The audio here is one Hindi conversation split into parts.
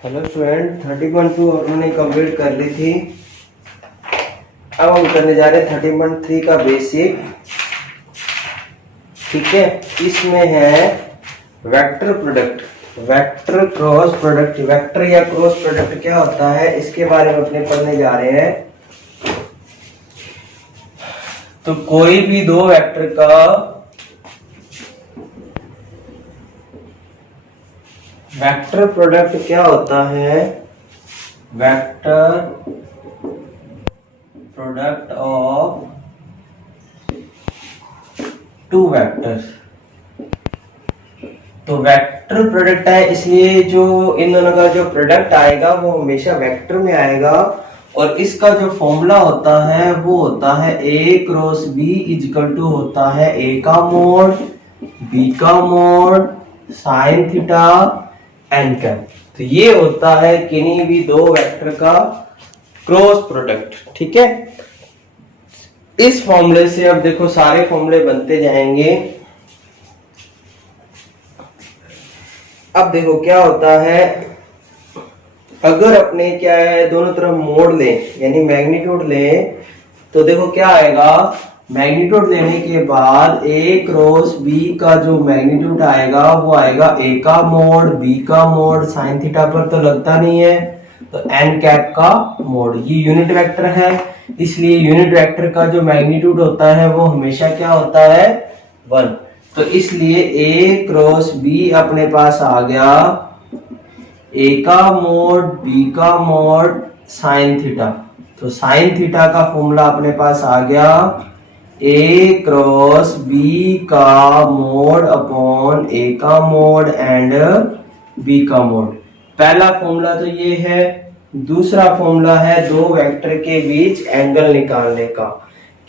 हेलो स्टूडेंट, 30.2 हमने कंप्लीट कर ली थी। अब हम करने जा रहे हैं 30.3 का बेसिक। ठीक है, इसमें है vector product, vector cross product. Vector या क्रॉस प्रोडक्ट क्या होता है इसके बारे में अपने पढ़ने जा रहे हैं। तो कोई भी दो वेक्टर का वेक्टर प्रोडक्ट क्या होता है? Vector product of two vectors. तो वेक्टर प्रोडक्ट है, इसलिए जो इन दोनों का जो प्रोडक्ट आएगा वो हमेशा वेक्टर में आएगा। और इसका जो फॉर्मूला होता है वो होता है A cross B is equal to होता है ए का मोड बी का mod sin theta N cap. तो ये होता है किन्हीं भी दो वेक्टर का क्रॉस प्रोडक्ट। ठीक है, इस फॉर्मूले से अब देखो सारे फॉर्मूले बनते जाएंगे। अब देखो क्या होता है, अगर अपने क्या है दोनों तरफ मोड़ लें यानी मैग्नीट्यूड लें, तो देखो क्या आएगा। मैग्नीट्यूड लेने के बाद ए क्रॉस बी का जो मैग्नीट्यूड आएगा वो आएगा ए का मोड बी का मोड साइन थीटा पर तो लगता नहीं है, तो एन कैप का मोड। ये यूनिट वेक्टर है, इसलिए यूनिट वेक्टर का जो मैग्नीट्यूड होता है वो हमेशा क्या होता है 1। तो इसलिए ए क्रॉस बी अपने पास आ गया ए का मोड बी का मोड साइन थीटा। तो साइन थीटा का फॉर्मूला अपने पास आ गया ए क्रॉस बी का मोड अपॉन ए का मोड एंड बी का मोड। पहला फॉर्मूला तो ये है। दूसरा फॉर्मूला है दो वेक्टर के बीच एंगल निकालने का।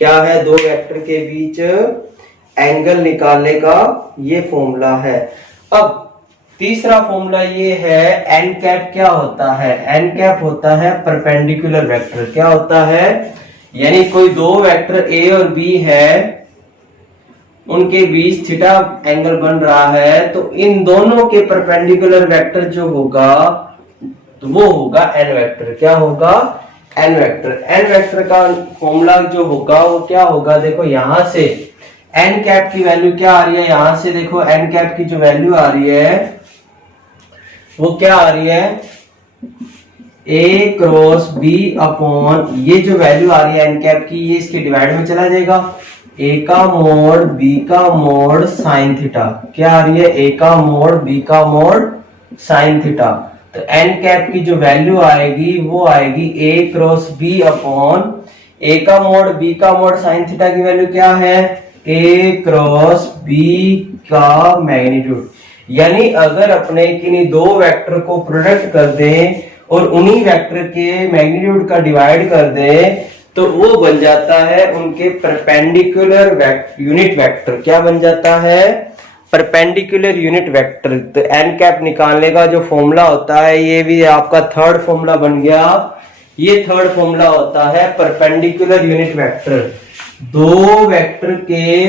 क्या है? दो वेक्टर के बीच एंगल निकालने का ये फॉर्मूला है। अब तीसरा फॉर्मूला ये है एन कैप। क्या होता है? एन कैप होता है परपेंडिकुलर वेक्टर। क्या होता है? यानी कोई दो वेक्टर ए और बी है, उनके बीच थीटा एंगल बन रहा है, तो इन दोनों के परपेंडिकुलर वेक्टर जो होगा तो वो होगा एन वेक्टर। क्या होगा? N vector. एन वेक्टर का फॉर्मूला जो होगा वो क्या होगा? देखो यहां से एन कैप की वैल्यू क्या आ रही है, यहां से देखो एन कैप की जो वैल्यू आ रही है वो क्या आ रही है ए क्रॉस बी अपॉन ये जो वैल्यू आ रही है एन कैप की, ये इसके डिवाइड में चला जाएगा ए का मोड बी का मोड साइन थीटा। क्या आ रही है? ए का मोड बी का मोड साइन थीटा। तो एन कैप की जो वैल्यू आएगी वो आएगी ए क्रॉस बी अपॉन ए का मोड बी का मोड साइन थीटा की वैल्यू क्या है? ए क्रॉस बी का मैग्नीट्यूड। यानी अगर अपने किन्हीं दो वेक्टर को प्रोडक्ट कर दें और उन्हीं वेक्टर के मैग्नीट्यूड का डिवाइड कर दें तो वो बन जाता है उनके परपेंडिकुलर यूनिट वेक्टर। क्या बन जाता है? Perpendicular unit vector. तो एन कैप निकालने का जो फॉर्मूला होता है ये भी आपका थर्ड फॉर्मूला बन गया। ये थर्ड फॉर्मूला होता है परपेंडिकुलर यूनिट वेक्टर। दो वेक्टर के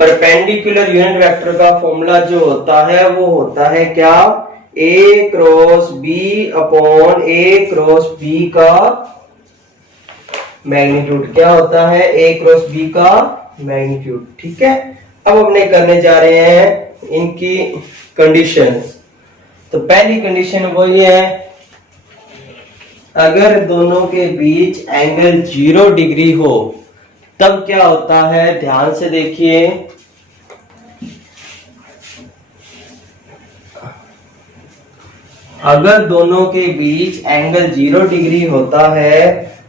परपेंडिकुलर यूनिट वेक्टर का फॉर्मूला जो होता है वो होता है क्या? ए क्रॉस बी अपॉन ए क्रॉस बी का मैग्नीट्यूड। क्या होता है? ए क्रॉस बी का मैग्नीट्यूड। ठीक है, अब अपने करने जा रहे हैं इनकी कंडीशंस। तो पहली कंडीशन वो ये है, अगर दोनों के बीच एंगल 0 डिग्री हो तब क्या होता है? ध्यान से देखिए, अगर दोनों के बीच एंगल 0 डिग्री होता है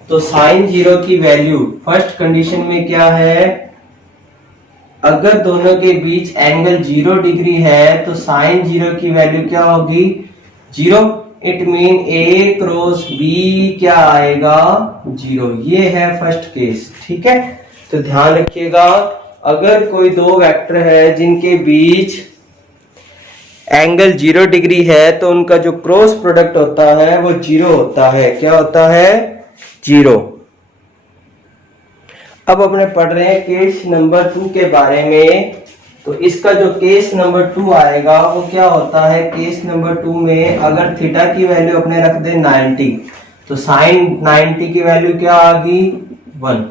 तो साइन 0 की वैल्यू फर्स्ट कंडीशन में क्या है? अगर दोनों के बीच एंगल 0 डिग्री है तो साइन 0 की वैल्यू क्या होगी? 0। It mean A cross B क्या आएगा? 0। ये है फर्स्ट केस। ठीक है, तो ध्यान रखिएगा, अगर कोई दो वेक्टर है जिनके बीच एंगल 0 डिग्री है तो उनका जो क्रॉस प्रोडक्ट होता है वो 0 होता है। क्या होता है? 0। अब अपने पढ़ रहे हैं केस नंबर 2 के बारे में। तो इसका जो केस नंबर 2 आएगा वो क्या होता है, केस नंबर 2 में अगर थीटा की वैल्यू अपने रख दे 90, तो साइन 90 की वैल्यू क्या आ गई 1।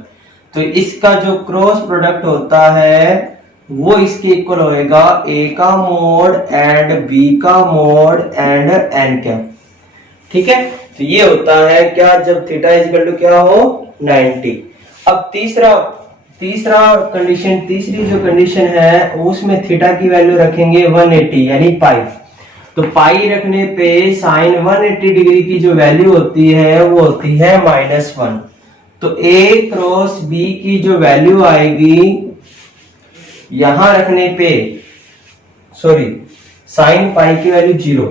तो इसका जो क्रॉस प्रोडक्ट होता है वो इसके इक्वल होएगा a का मोड एंड b का मोड एंड n का। ठीक है, तो ये होता है क्या, जब थीटा इक्वल टू क्या हो 90। अब तीसरा कंडीशन, तीसरी जो कंडीशन है उसमें थीटा की वैल्यू रखेंगे 180 यानी पाई। तो पाई रखने पे साइन 180 डिग्री की जो वैल्यू होती है वो होती है -1। तो a क्रॉस b की जो वैल्यू आएगी यहां रखने पे, सॉरी साइन पाई की वैल्यू 0,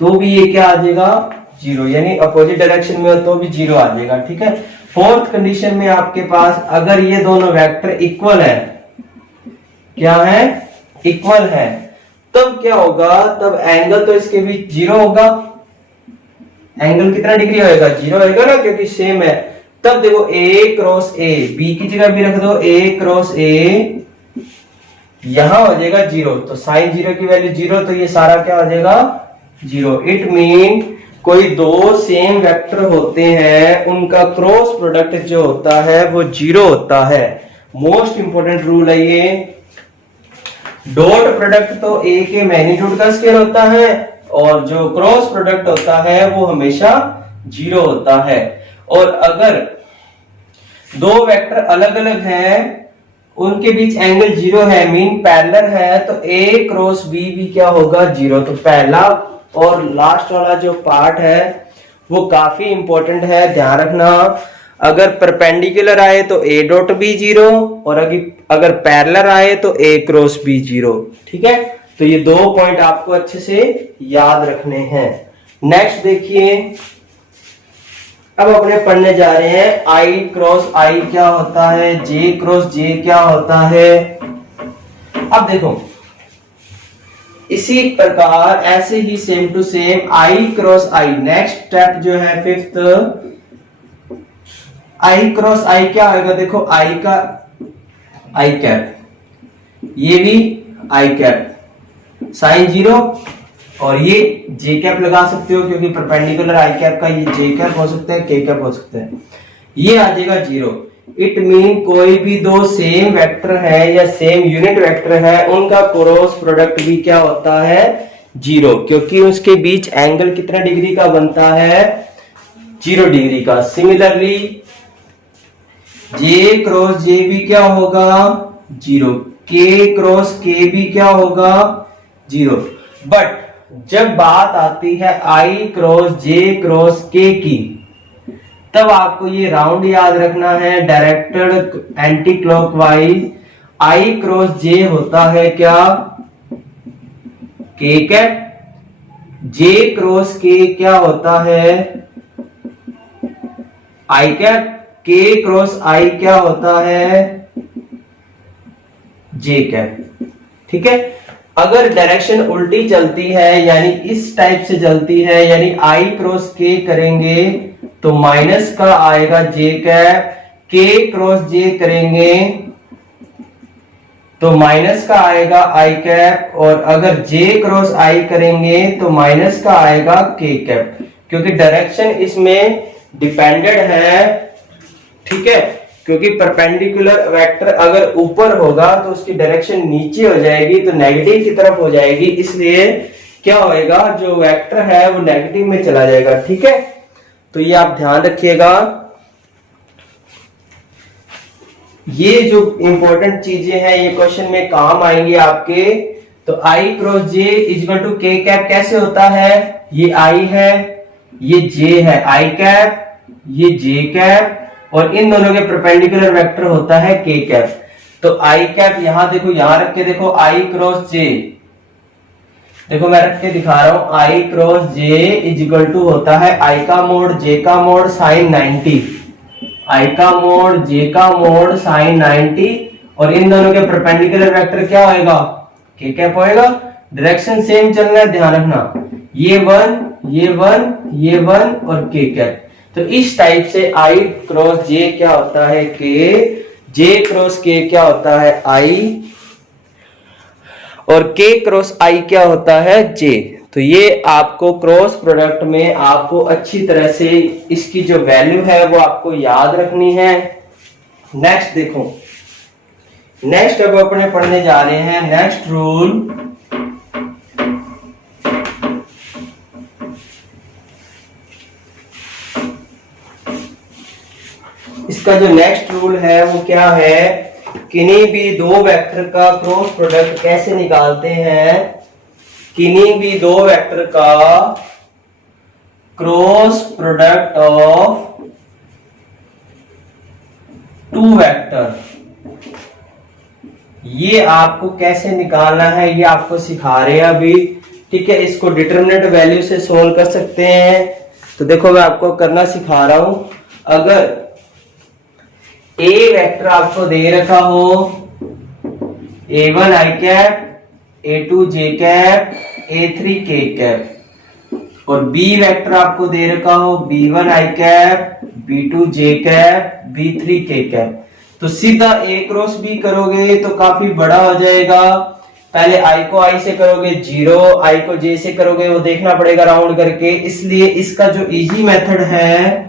तो भी ये क्या आ जाएगा 0, यानी अपोजिट डायरेक्शन में हो तो भी 0 आ जाएगा। ठीक है, फोर्थ कंडीशन में आपके पास अगर ये दोनों वेक्टर इक्वल है, क्या है इक्वल है, तब क्या होगा, तब एंगल तो इसके बीच 0 होगा। एंगल कितना डिग्री होएगा 0 होएगा ना, क्योंकि सेम है। तब देखो a क्रॉस a, b की जगह भी रख दो a क्रॉस a, यहां हो जाएगा 0, तो साइन 0 की वैल्यू 0, तो ये सारा क्या हो जाएगा 0। इट मीन कोई दो सेम वेक्टर होते हैं उनका क्रॉस प्रोडक्ट जो होता है वो 0 होता है। मोस्ट इंपोर्टेंट रूल है ये। डॉट प्रोडक्ट तो a के मैग्नीट्यूड का स्केयर होता है और जो क्रॉस प्रोडक्ट होता है वो हमेशा 0 होता है। और अगर दो वेक्टर अलग अलग हैं, उनके बीच एंगल 0 है, मीन पैरेलल है, तो a क्रॉस b भी क्या होगा 0। तो पहला और लास्ट वाला जो पार्ट है वो काफी इंपॉर्टेंट है, ध्यान रखना। अगर परपेंडिकुलर आए तो a डॉट b 0 और अगर पैरेलल आए तो a क्रॉस b 0। ठीक है, तो ये दो पॉइंट आपको अच्छे से याद रखने हैं। नेक्स्ट देखिए, अब अपने पढ़ने जा रहे हैं I क्रॉस I क्या होता है, J क्रॉस J क्या होता है। अब देखो इसी प्रकार ऐसे ही same to same I cross I, next step जो है फिफ्थ, I क्रॉस I क्या होगा, देखो I का I कैप, ये भी I कैप, साइन 0, और ये जे कैप लगा सकते हो क्योंकि परपेंडिकुलर आई कैप का ये जे कैप हो सकता है, के कैप हो सकता है, ये आ जाएगा 0। इट मीन कोई भी दो सेम वेक्टर है या सेम यूनिट वेक्टर है उनका क्रॉस प्रोडक्ट भी क्या होता है 0, क्योंकि उसके बीच एंगल कितना डिग्री का बनता है 0 डिग्री का। सिमिलरली जे क्रॉस जे भी क्या होगा 0, के क्रॉस के भी क्या होगा 0। बट जब बात आती है I cross J cross K की, तब आपको ये राउंड याद रखना है, directed anti clockwise. I cross J होता है क्या K cap, J cross K क्या होता है I cap, K cross I क्या होता है J कैप। ठीक है, अगर डायरेक्शन उल्टी चलती है यानी इस टाइप से चलती है, यानी I क्रॉस K करेंगे तो माइनस का आएगा J cap, K cross J करेंगे तो माइनस का आएगा I कैप, और अगर J क्रॉस I करेंगे तो माइनस का आएगा K कैप, क्योंकि डायरेक्शन इसमें डिपेंडेंट है। ठीक है, क्योंकि परपेंडिकुलर वेक्टर अगर ऊपर होगा तो उसकी डायरेक्शन नीचे हो जाएगी, तो नेगेटिव की तरफ हो जाएगी, इसलिए क्या होएगा जो वेक्टर है वो नेगेटिव में चला जाएगा। ठीक है, तो ये आप ध्यान रखिएगा। ये जो इंपॉर्टेंट चीजें हैं ये क्वेश्चन में काम आएंगी आपके। तो I cross J equal to K cap कैसे होता है, ये I है, ये J है I कैप, ये J कैप, और इन दोनों के परपेंडिकुलर वेक्टर होता है K कैप। तो I कैप यहां देखो, यहां रख के देखो I क्रॉस J, देखो मैं रख के दिखा रहा हूं, I cross J is equal to होता है I का मोड J का मोड साइन 90, I का मोड J का मोड साइन 90, और इन दोनों के परपेंडिकुलर वेक्टर क्या होएगा K कैप होएगा। डायरेक्शन सेम चलना है, ध्यान रखना, ये 1 ये 1 ये 1 और K कैप। तो इस टाइप से I क्रॉस J क्या होता है K, J क्रॉस K क्या होता है I, और K क्रॉस I क्या होता है, J। तो ये आपको क्रॉस प्रोडक्ट में आपको अच्छी तरह से इसकी जो वैल्यू है वो आपको याद रखनी है। नेक्स्ट देखो, नेक्स्ट अब अपने पढ़ने जा रहे हैं नेक्स्ट रूल। इसका जो नेक्स्ट रूल है वो क्या है, किन्हीं भी दो वेक्टर का क्रॉस प्रोडक्ट कैसे निकालते हैं, किन्हीं भी दो वेक्टर का cross product of two vector, ये आपको कैसे निकालना है ये आपको सिखा रहे हैं अभी। ठीक है, इसको डिटरमिनेंट वैल्यू से सोल्व कर सकते हैं। तो देखो मैं आपको करना सिखा रहा हूं। अगर ए वेक्टर आपको दे रखा हो A1 I cap, A2 J cap, A3 K cap, और B वेक्टर आपको दे रखा हो B1 I cap, B2 J cap, B3 K cap. तो सीधा A क्रॉस B करोगे तो काफी बड़ा हो जाएगा। पहले I को I से करोगे 0, I को J से करोगे वो देखना पड़ेगा राउंड करके। इसलिए इसका जो इजी मेथड है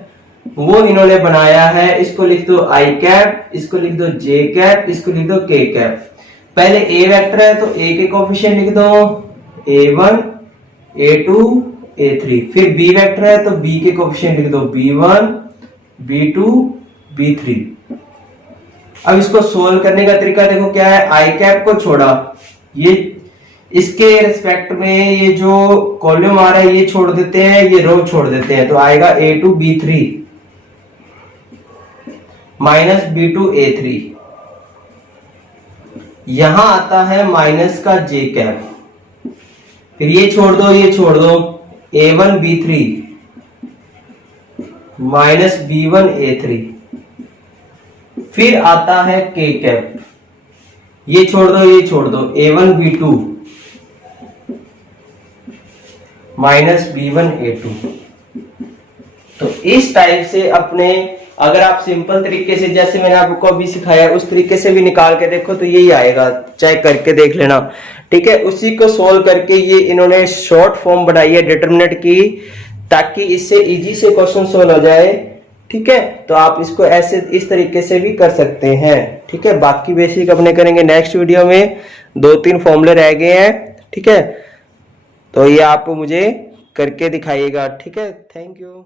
वो इन्होंने बनाया है। इसको लिख दो I कैप, इसको लिख दो J कैप, इसको लिख दो K कैप। पहले A वेक्टर है तो A के कोफिशिएंट लिख दो A1, A2, A3। फिर B वेक्टर है तो B के कोफिशिएंट लिख दो B1, B2, B3। अब इसको सोल्व करने का तरीका देखो क्या है। I कैप को छोड़ा, ये इसके रिस्पेक्ट में ये जो कॉलम आ रहा है ये छोड़ देते हैं, ये रो छोड़ देते हैं, तो आएगा A2 B3 minus B2 A3। यहां आता है माइनस का J कैप, फिर ये छोड़ दो, ये छोड़ दो, A1 B3 minus B1 A3। फिर आता है K कैप, ये छोड़ दो, ये छोड़ दो, A1 B2 minus B1 A2। तो इस टाइप से अपने, अगर आप सिंपल तरीके से जैसे मैंने आपको अभी सिखाया उस तरीके से भी निकाल के देखो तो यही आएगा, चेक करके देख लेना। ठीक है, उसी को सोल्व करके ये इन्होंने शॉर्ट फॉर्म बनाई है डिटरमिनेंट की, ताकि इससे इजी से क्वेश्चन सोल्व हो जाए। ठीक है, तो आप इसको ऐसे इस तरीके से भी कर सकते हैं। ठीक है, बाकी बेसिक अपने करेंगे नेक्स्ट वीडियो में। 2-3 फॉर्मूले रह गए हैं। ठीक है, तो ये आप मुझे करके दिखाइएगा। ठीक है, थैंक यू।